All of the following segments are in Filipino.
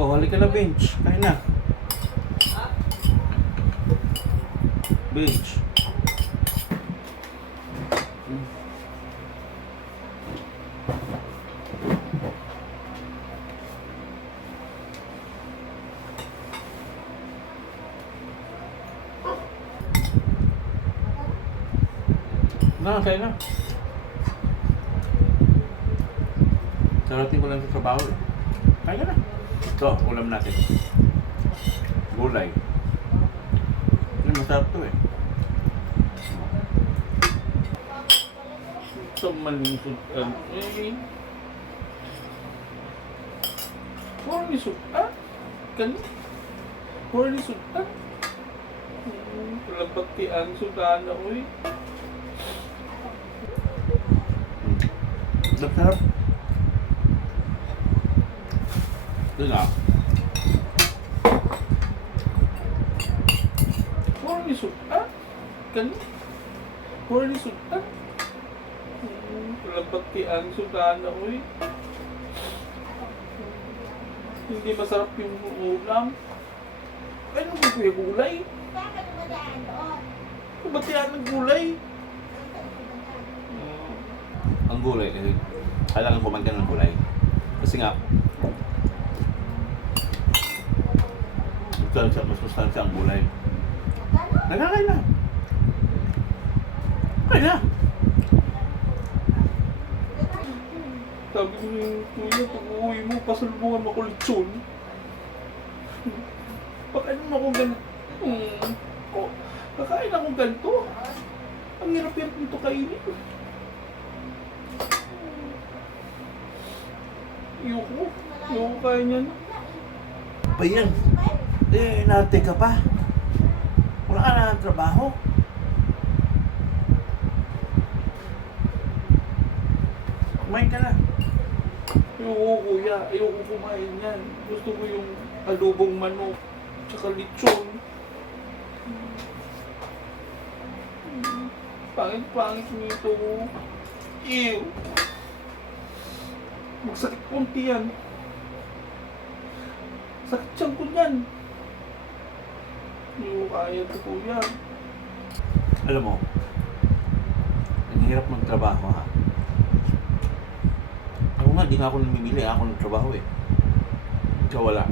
Oh, halika na, bench. Kain na. Bench. Kain na. Darating ko lang sa trabaho eh. Kaya na. Ito, ulam natin. Gulay. Yan, masarap to eh. Ito malisutan eh. Malisutan? Ganun? Malisutan? Labat kay ang sudan ako eh. Sarap. Ito na. Purely sudan? Ganun? Purely sudan? Labat kay ang sudan ako eh. Hindi masarap yung ulam. Ano mo kuya gulay? Saan ka dumadaan doon? Ba't yan ang gulay? Ang gulay, kailangan kumain ka ng gulay. Kasi nga, mas sustansya ang gulay. Nagkakain na. Kain na. Sabi ko yung kuya, pag uuwi mo, pasalubungan mo ko lechon. Pakain mo akong ganito. Kakain akong ganito. Ang hirap-hirap nito kainin. Ayoko kaya niyan. Pa yan. Eh, nate ka pa. Wala ka na ng trabaho. Kumain ka na. Ayoko kuya. Ayoko kumain yan. Gusto ko yung adobong manok. Tsaka lechon. Pangit nito. Ew. Magsakit konti yan. Sakit siyang ko yan. Hindi ko kaya ito kuya. Alam mo, ang hirap magtrabaho ha. Ako nga, di nga ako namimili. Ako nagtrabaho eh. Ikaw wala.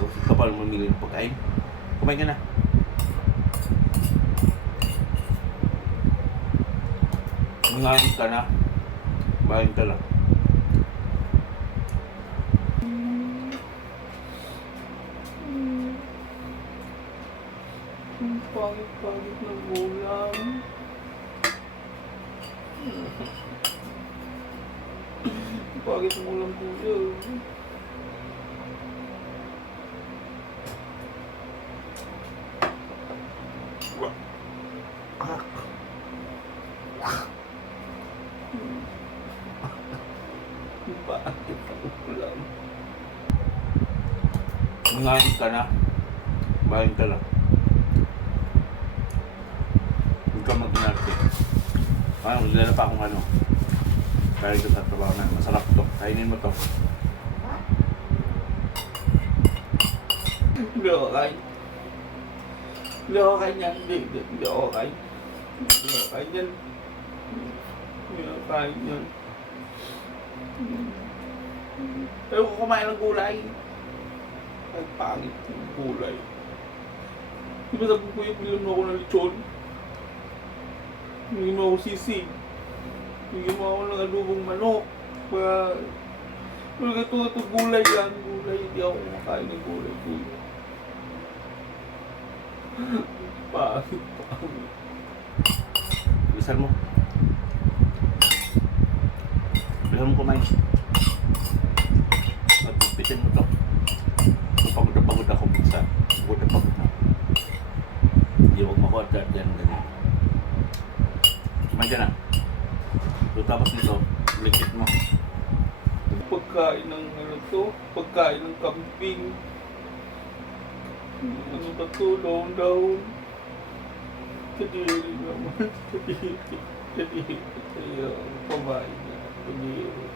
So, kapal mamili ng pagkain. Kumain ka na. Ngayon ka na. Bahin ka lang. Ang pangit-pangit ng ulam. Pangit ng ulam kuya. Bakit ang ulam? Ngayon ka na. Bahin ka lang. Huwag ka mag-inarte. Magdala pa akong ano. Kaya ito sa trabaho na. Masarap to. Kainin mo to. Hindi ako kain. Hindi ako kain yan. Hindi ako kain. Hindi ako kain yan. Hindi ako kain yan. Ayaw ko kumain ng gulay. Ay, pangit ng gulay. Di ba sabi ko yung bilang mo ako ng lechon? Hindi mo ako sisig. Hindi mo ako ng adobong manok. Kaya, ito gulay yan. Gulay, hindi ako kumakain ng gulay. Pangit. Bilisan mo. Bilisan mo kumain. At pitin mo to. Pagod na pagod ako minsan. Pagod na pagod na. Hindi huwag makuha at yan ganyan. Kumain ka na. So tapos nito, likit mo. Pagkain ng ano to? Pagkain ng kambing. Ano ba to? Daon-daon. Kadiri naman. Kadiri. Kadiri. Pamain na. Kadiri.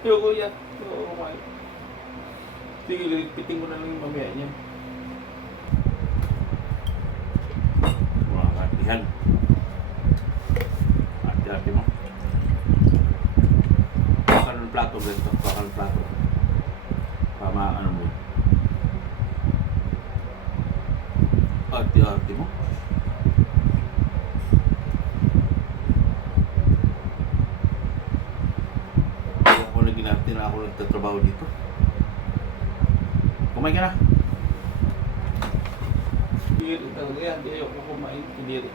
Ayoko yan. Ayoko kumain. Sige, lipitin ko na lang yung mamaya niya. Mga katihan. Hati-hati mo. Baka ng plato, Brento. Baka ng plato. Tama, ano mo yun. Hati-hati mo. Kaya ako naginati na ako nagtatrabaho dito. Kumain ka na. Hindi talaga yan. Hindi ayoko kumain. Hindi.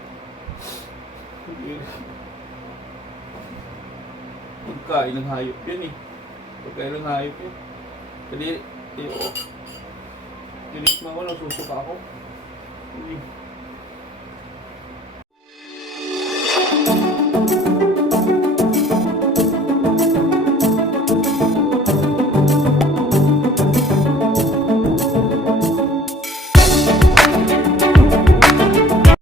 Pagkain ng hayop yan eh. Pagkain ng hayop yan. Hindi. Ayoko. Tinikman ko, nasusuka ako. Hindi.